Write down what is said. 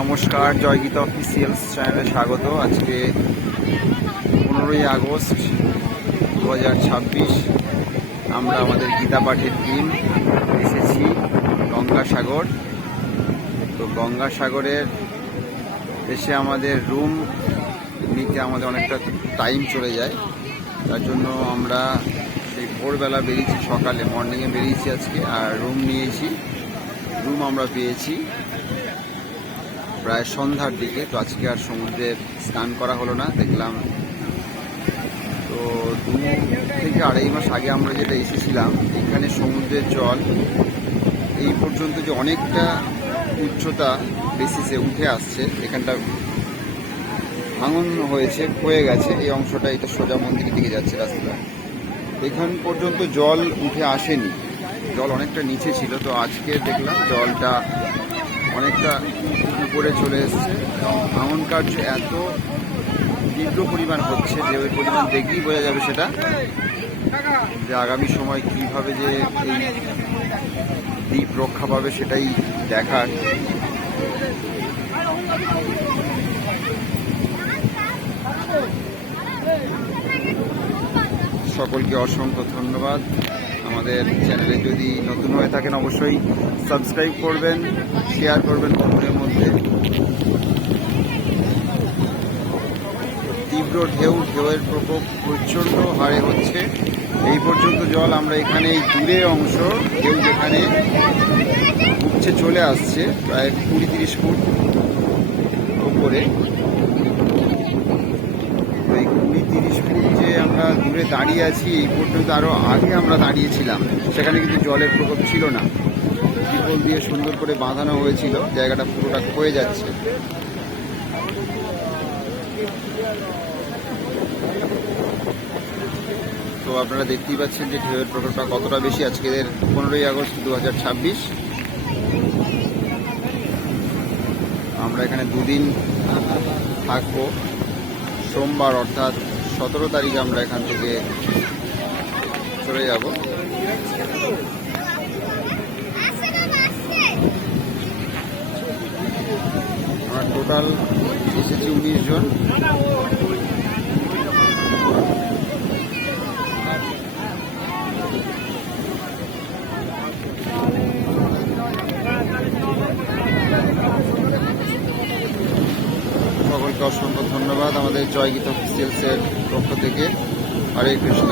নমস্কার, জয়গীতা অফিসিয়ালস চ্যানেলে স্বাগত। আজকে 15ই আগস্ট 2026 আমরা আমাদের গীতা পাঠের টিম এসেছি গঙ্গাসাগর। তো গঙ্গাসাগরের এসে আমাদের রুম নিতে আমাদের অনেকটা টাইম চলে যায়। তার জন্য আমরা সেই ভোরবেলা বেরিয়েছি, সকালে মর্নিংয়ে বেরিয়েছি আজকে, আর রুম নিয়েছি। রুম আমরা পেয়েছি প্রায় সন্ধ্যার দিকে। তো আজকে আর সমুদ্রে স্নান করা হলো না, দেখলাম। তো 2 থেকে আড়াই মাস আগে আমরা যেটা এসেছিলাম, এখানে সমুদ্রের জল এই পর্যন্ত যে অনেকটা উচ্চতা বেসিসে উঠে আসছে, এখানটা ভাঙন হয়েছে, ক্ষয়ে গেছে এই অংশটা। এটা সোজা মন্দিরের দিকে যাচ্ছে রাস্তা, এখান পর্যন্ত জল উঠে আসেনি, জল অনেকটা নিচে ছিল। তো আজকে দেখলাম জলটা অনেকটা উপরে চলে এসছে এবং ভাঙন কার্য এত তীব্র পরিমাণ হচ্ছে যে ওই পরিমাণ দেখলেই বোঝা যাবে সেটা, যে আগামী সময় কিভাবে যে এই দ্বীপ রক্ষা পাবে সেটাই দেখার। সকলকে অসংখ্য ধন্যবাদ। আমাদের চ্যানেলে যদি নতুন হয়ে থাকেন অবশ্যই সাবস্ক্রাইব করবেন, শেয়ার করবেন বন্ধুদের মধ্যে। তীব্র ঢেউয়ের প্রকোপ প্রচণ্ড হারে হচ্ছে। এই পর্যন্ত জল আমরা এখানে এই দূরের অংশ, ঢেউ যেখানে উঠছে চলে আসছে প্রায় 20-30 ফুট উপরে। এই 20-30 ফুট যে আমরা দূরে দাঁড়িয়ে আছি, এই পর্যন্ত আরও আগে আমরা দাঁড়িয়েছিলাম, সেখানে কিন্তু জলের প্রকোপ ছিল না। ত্রিপল দিয়ে সুন্দর করে বাঁধানো হয়েছিল, জায়গাটা পুরোটা ক্ষয়ে যাচ্ছে। তো আপনারা দেখতেই পাচ্ছেন যে ঢেউয়ের প্রকোপটা কতটা বেশি। আজকের 15ই আগস্ট 2026 আমরা এখানে 2 দিন থাকবো। সোমবার অর্থাৎ 17 তারিখে আমরা এখান থেকে চলে যাব। আমরা টোটাল এসেছি 19 জন। সকলকে অসংখ্য ধন্যবাদ আমাদের জয়গীতা অফিসিয়ালসের পক্ষ থেকে। হরে কৃষ্ণ।